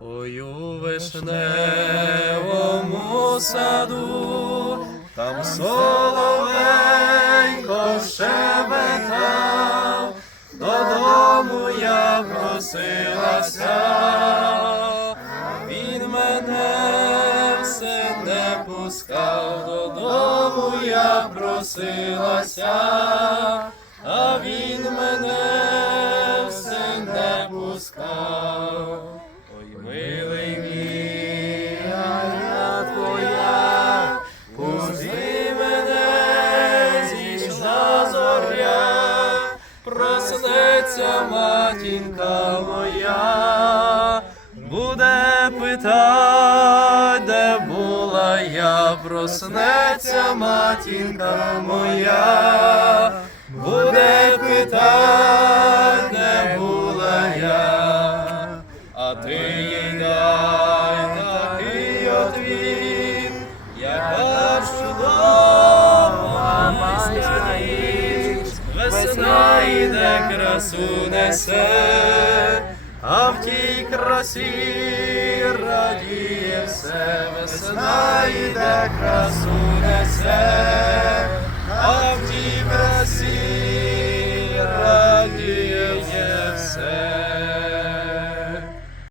Ой, у вишневому саду, там соловейко щебетав, додому я просилася, він мене все не пускав, додому я просилася, проснеться матінка моя, буде питать, де була я, проснеться матінка моя, буде питать, іде красу несе, а в тій красі радіє все, весна іде красу несе.